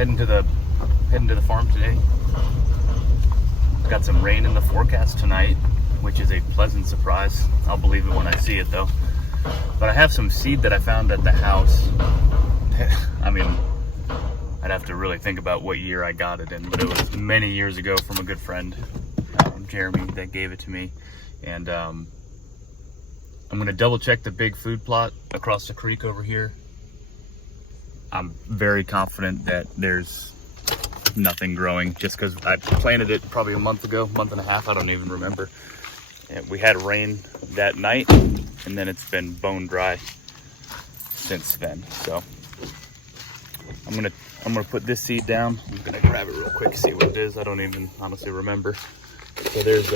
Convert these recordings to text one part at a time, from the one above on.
Heading to the farm today. Got some rain in the forecast tonight, which is a pleasant surprise. I'll believe it when I see it though. But I have some seed that I found at the house. I mean, I'd have to really think about what year I got it in, but it was many years ago from a good friend, Jeremy, that gave it to me. And I'm gonna double check the big food plot across the creek over here. I'm very confident that there's nothing growing, just because I planted it probably a month and a half, I don't even remember. And we had rain that night, and then it's been bone dry since then. So I'm gonna put this seed down. I'm gonna grab it real quick, see what it is. I don't even honestly remember. So there's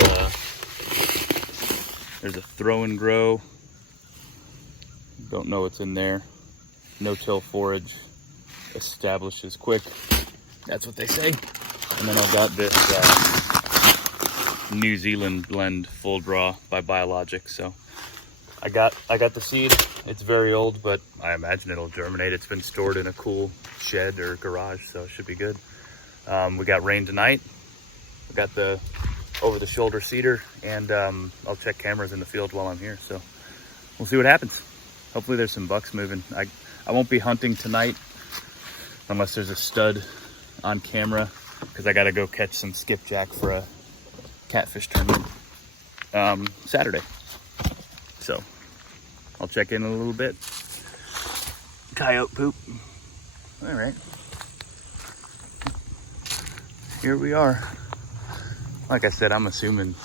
a throw and grow. Don't know what's in there. No-till forage, establishes quick. That's what they say. And then I've got this New Zealand blend full draw by Biologic. So I got the seed. It's very old, but I imagine it'll germinate. It's been stored in a cool shed or garage, so it should be good. We got rain tonight. We got the over-the-shoulder cedar, and I'll check cameras in the field while I'm here. So we'll see what happens. Hopefully there's some bucks moving. I won't be hunting tonight unless there's a stud on camera, because I got to go catch some skipjack for a catfish tournament Saturday. So I'll check in a little bit. Coyote poop. All right. Here we are. Like I said, I'm assuming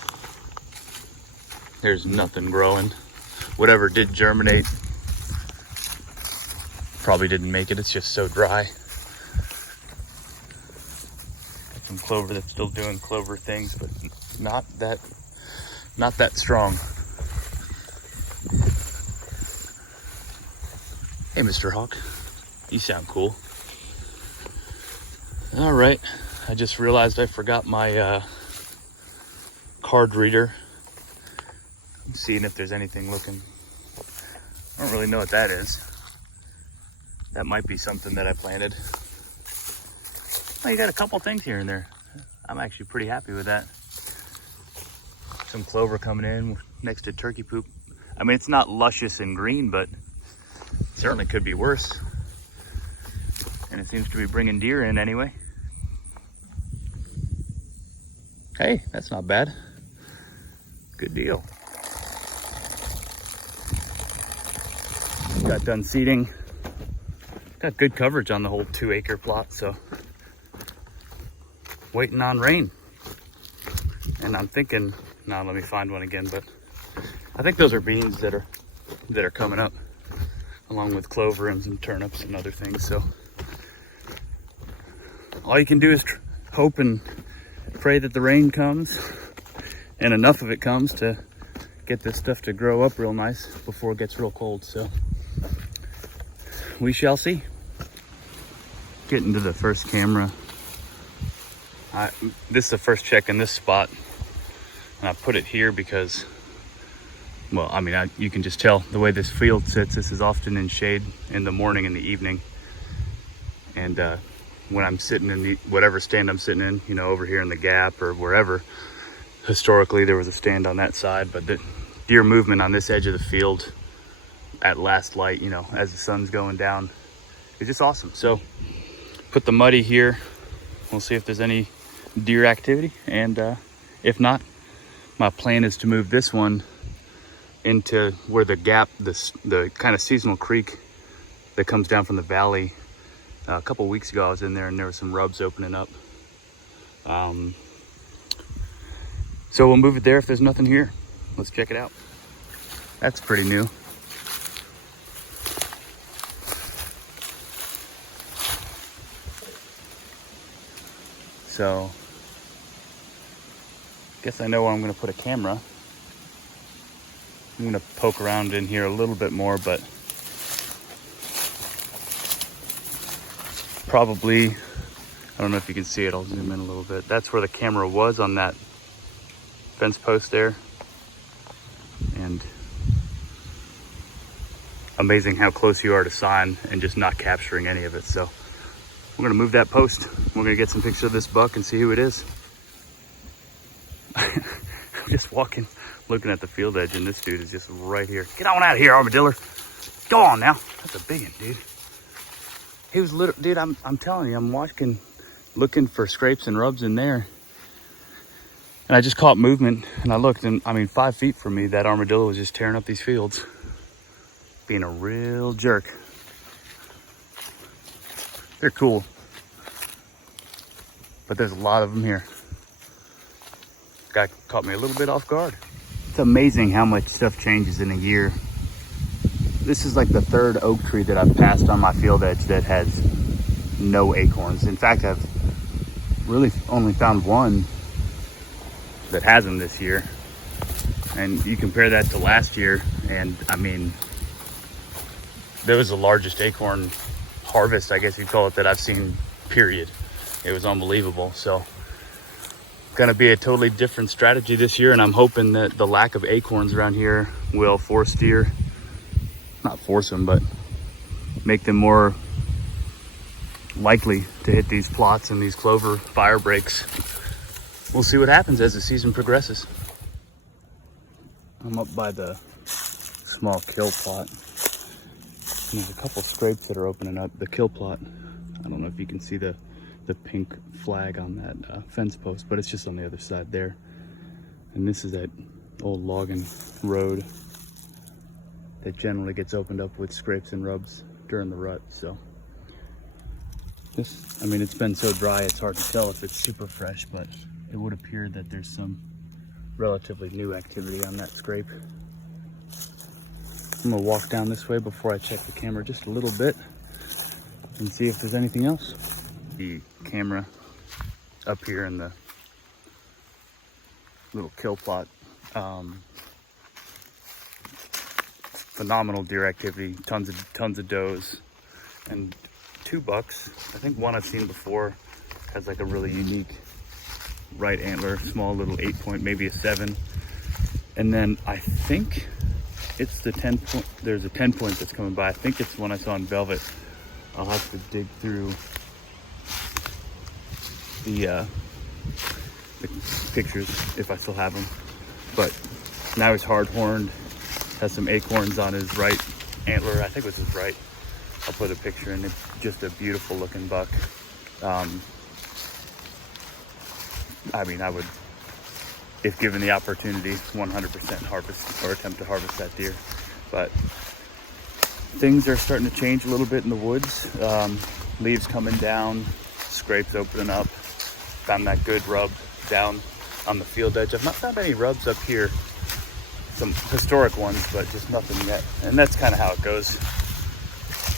there's nothing growing. Whatever did germinate probably didn't make it. It's just so dry. Got some clover that's still doing clover things, but not that strong. Hey, Mr. Hawk, you sound cool. All right, I just realized I forgot my card reader. I'm seeing if there's anything looking. I don't really know what that is. That might be something that I planted. Oh, you got a couple things here and there. I'm actually pretty happy with that. Some clover coming in next to turkey poop. I mean, it's not luscious and green, but certainly could be worse. And it seems to be bringing deer in anyway. Hey, that's not bad. Good deal. Got done seeding. Got good coverage on the whole 2-acre plot, so waiting on rain. And I'm thinking, now let me find one again, but I think those are beans that are coming up, along with clover and some turnips and other things. So all you can do is hope and pray that the rain comes and enough of it comes to get this stuff to grow up real nice before it gets real cold. So we shall see. Getting to the first camera. This is the first check in this spot, and I put it here because, well, I mean, you can just tell the way this field sits. This is often in shade in the morning and the evening, and when I'm sitting in whatever stand I'm sitting in, you know, over here in the gap or wherever, historically there was a stand on that side, but the deer movement on this edge of the field at last light, you know, as the sun's going down, is just awesome. So put the muddy here. We'll see if there's any deer activity, and if not, my plan is to move this one into where the gap, the kind of seasonal creek that comes down from the valley. A couple weeks ago I was in there and there were some rubs opening up. So we'll move it there if there's nothing here. Let's check it out. That's pretty new. So guess I know where I'm going to put a camera. I'm going to poke around in here a little bit more, but probably, I don't know if you can see it, I'll zoom in a little bit. That's where the camera was, on that fence post there. And amazing how close you are to sign and just not capturing any of it. So we're gonna move that post. We're gonna get some pictures of this buck and see who it is. I'm just walking, looking at the field edge, and this dude is just right here. Get on out of here, Armadillo. Go on now. That's a big one, dude. He was little, dude. I'm telling you, I'm watching, looking for scrapes and rubs in there. And I just caught movement, and I looked, and I mean, 5 feet from me, that armadillo was just tearing up these fields, being a real jerk. They're cool, but there's a lot of them here. Guy caught me a little bit off guard. It's amazing how much stuff changes in a year. This is like the 3rd oak tree that I've passed on my field edge that has no acorns. In fact, I've really only found one that has them this year. And you compare that to last year, and I mean, there was the largest acorn harvest, I guess you'd call it, that I've seen, period. It was unbelievable. So gonna be a totally different strategy this year, and I'm hoping that the lack of acorns around here will force deer, not force them, but make them more likely to hit these plots and these clover fire breaks. We'll see what happens as the season progresses. I'm up by the small kill plot. And there's a couple scrapes that are opening up. The kill plot, I don't know if you can see the pink flag on that fence post, but it's just on the other side there. And this is that old logging road that generally gets opened up with scrapes and rubs during the rut. So this, I mean, it's been so dry, it's hard to tell if it's super fresh, but it would appear that there's some relatively new activity on that scrape. I'm gonna walk down this way before I check the camera just a little bit and see if there's anything else. The camera up here in the little kill plot. Phenomenal deer activity, tons of does, and 2 bucks. I think one I've seen before has like a really unique right antler, small little 8-point, maybe a 7. And then I think it's the 10-point, there's a 10-point that's coming by. I think it's one I saw in Velvet. I'll have to dig through the pictures if I still have them. But now he's hard horned, has some acorns on his right antler. I think it was his right. I'll put a picture in. It's just a beautiful looking buck. I mean, I would, if given the opportunity, 100% harvest or attempt to harvest that deer. But things are starting to change a little bit in the woods. Leaves coming down, scrapes opening up. Found that good rub down on the field edge. I've not found any rubs up here. Some historic ones, but just nothing yet. And that's kind of how it goes.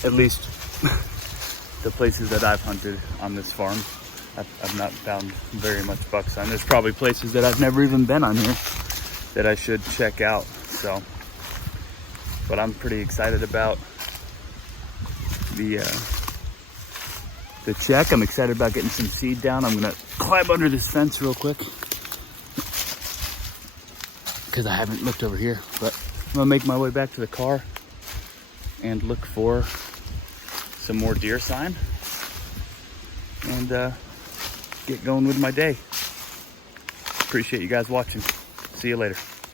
At least the places that I've hunted on this farm. I've not found very much buck sign. There's probably places that I've never even been on here that I should check out. So, but I'm pretty excited about the check. I'm excited about getting some seed down. I'm gonna climb under this fence real quick because I haven't looked over here, but I'm gonna make my way back to the car and look for some more deer sign and get going with my day. Appreciate you guys watching. See you later.